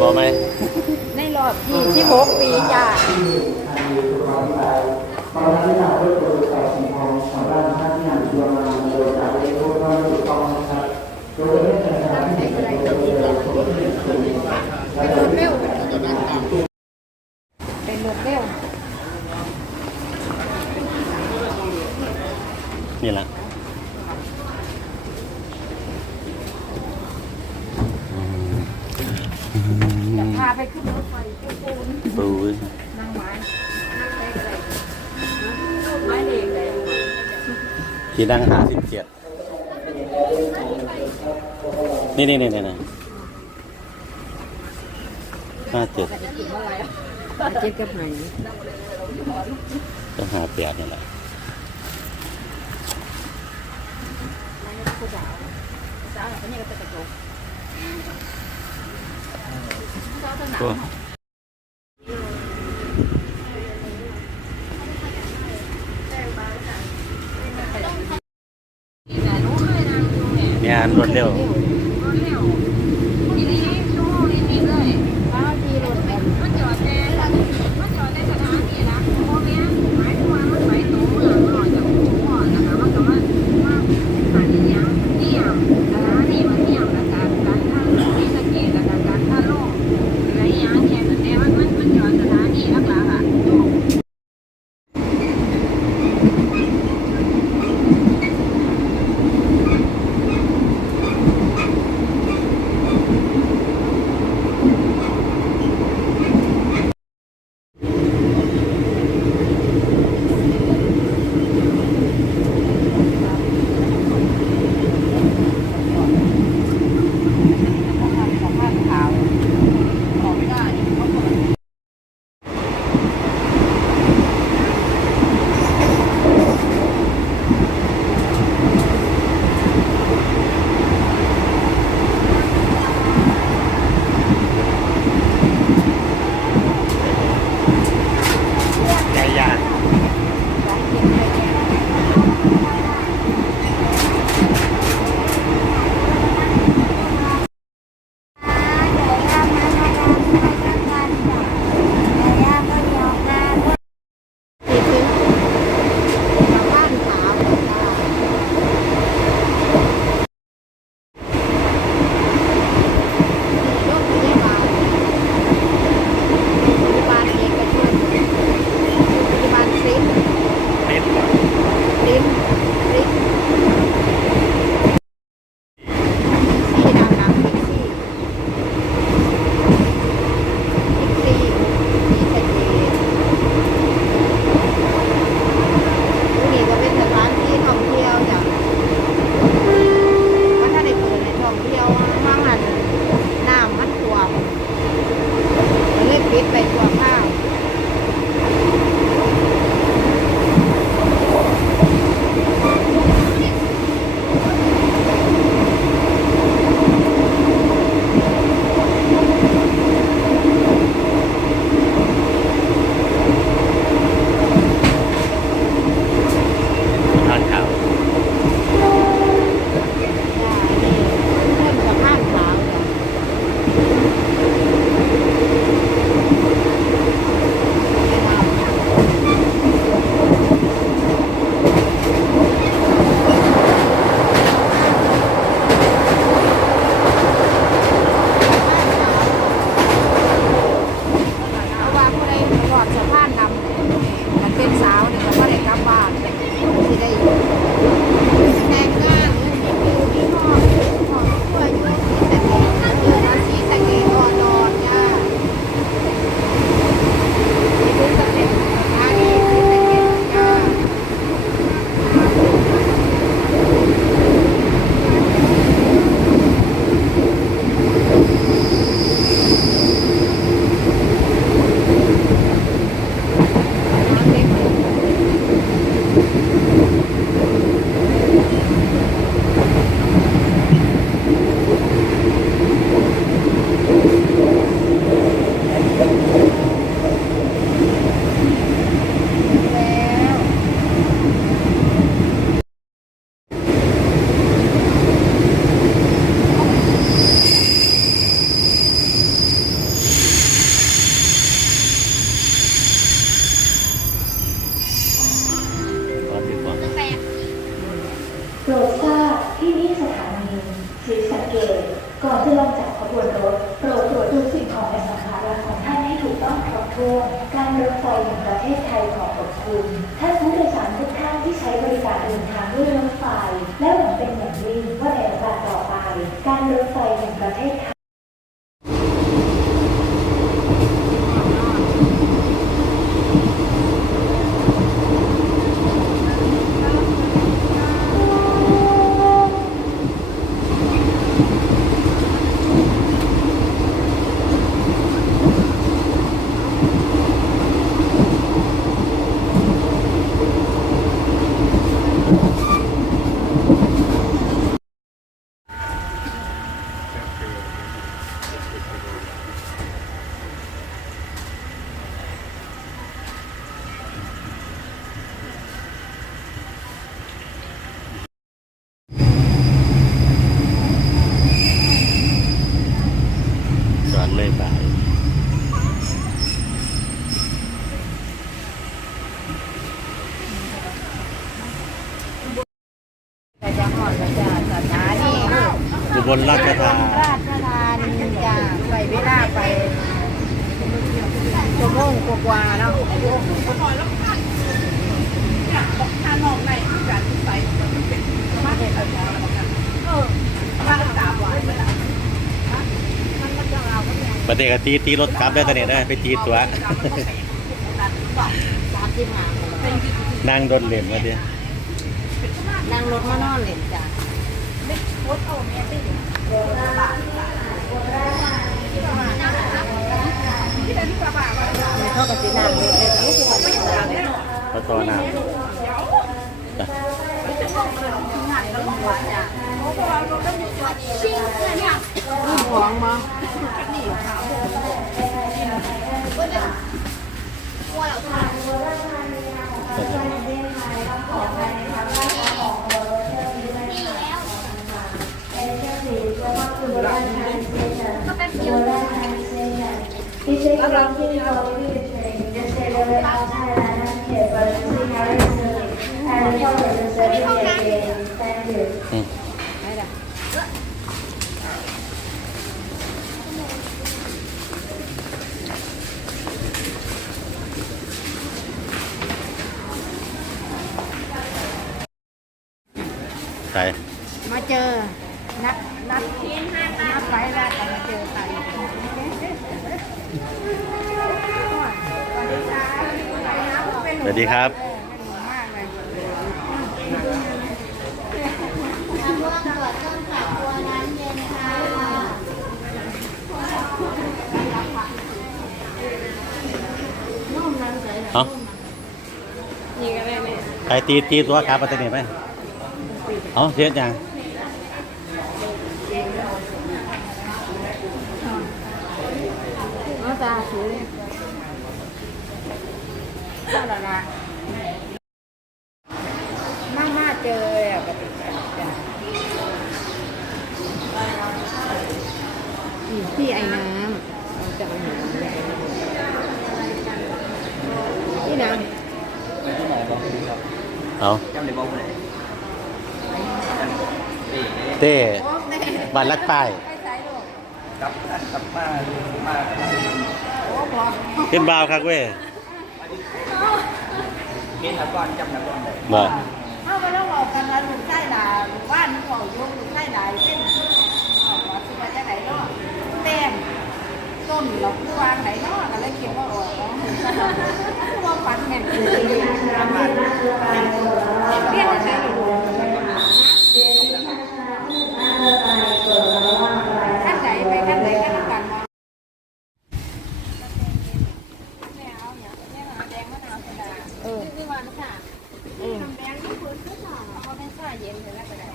บอกไหมในรอบที่ที่หกปีจ้าเนี่แหละ ไปขึ้นรถไฟปูนปูนั่งไม้ไม้เด็กเลยที่ดังหาสิบเจ็ดนี่นี่นี่นี่นี่ห้าเจ็ดเจ็บกับไหนก็หาแปดนี่แหละสาวคนนี้ก็เป็นกระจกก็งานร วดเร็ว どうも。 ถูกต้องครบถ้วการรถไฟแห่งประเทศไทยขอขอบคุณท่านผู้โดยสารทุกท่านที่ใช้บริการเดินทางด้วยรถไฟ และหวังเป็นอย่างยิ่งว่าในโอกาสต่อไป การรถไฟแห่งประเทศไทย สอนเลยบ่าย แต่จะหอดแล้วจ้ะสถานี อุ บลราชธานีราชธานีจ้ะไปเวลาไปชั่วโมงกว่าๆเนาะมันก็เอาก็ยังประเด็กตีตีรถกลับได้ตอนนี้ได้ไปตีตัว นั่งโดนเหรียญมาดินั่งรถมานอนเล่นจ้ะ เขาก็สินั่งรถเลยจ้ะ เขาต่อน้ำจ้ะ มีของมา He's taking off to the train, just stay there outside and I'm here, but I'm sitting out in the and the color is every day. Thank you. อืม ไม่ได้ ใส่ มาเจอ นัดนัดนัดไว้แล้วแต่มาเจอกัน สวัสดีครับ มากเลย น้ำร่วงเปิดต้นผั กบัวน้ำเย็นค่ะเอ้าใครตีตีตัวกลับมาตอนนี้ไหมเอ้าเสียจังน้องตา สูงก็ละละมามาเจออะปฏิบัติจ้ะอืมพี่ไอ้น้ำเราจะเอาหนูนี่นะเอาจำได้บอกว่าไหนเต้บัตรลักป้ายกลับท่านกลับมามาขึ้นบาวครับเว้ย เกณฑ์ทากรจำทากรได้บ่เข้ามาแล้วบอกกันว่าลูกไส้หลาหมู่บ้านนี่บอกโยมลูกไส้หลายเส้นขอสิมาจากไหนเนาะแต้มต้นเราผู้วางไหนเนาะก็เลยคิดว่าโอ้ยผู้ว่าฝันแม่นเลยเรียนอะไรอยู่ขั้นไหนไปขั้นไหนขั้นกันมาเอ อคือวันค่ะเออแบงนี่คุณก็นเขาเป็นสายเย็นเลยแล้วก็ได้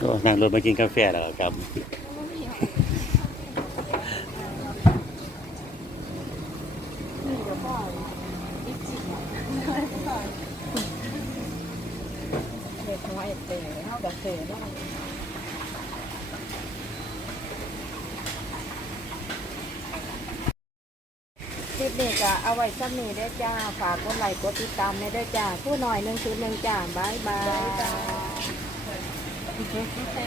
ก็นั่งรถมากินกาแฟแล้วครับเด็กน้อยเตะเท่ากับเตะได้คลิป นี้ก็เอาไว้ซ้ำนี้ได้จ้า ฝากกดไลค์กดติดตามในด้วยจ้า ผู้หน่อยหนึ่งคือหนึ่งจ้าบายบาย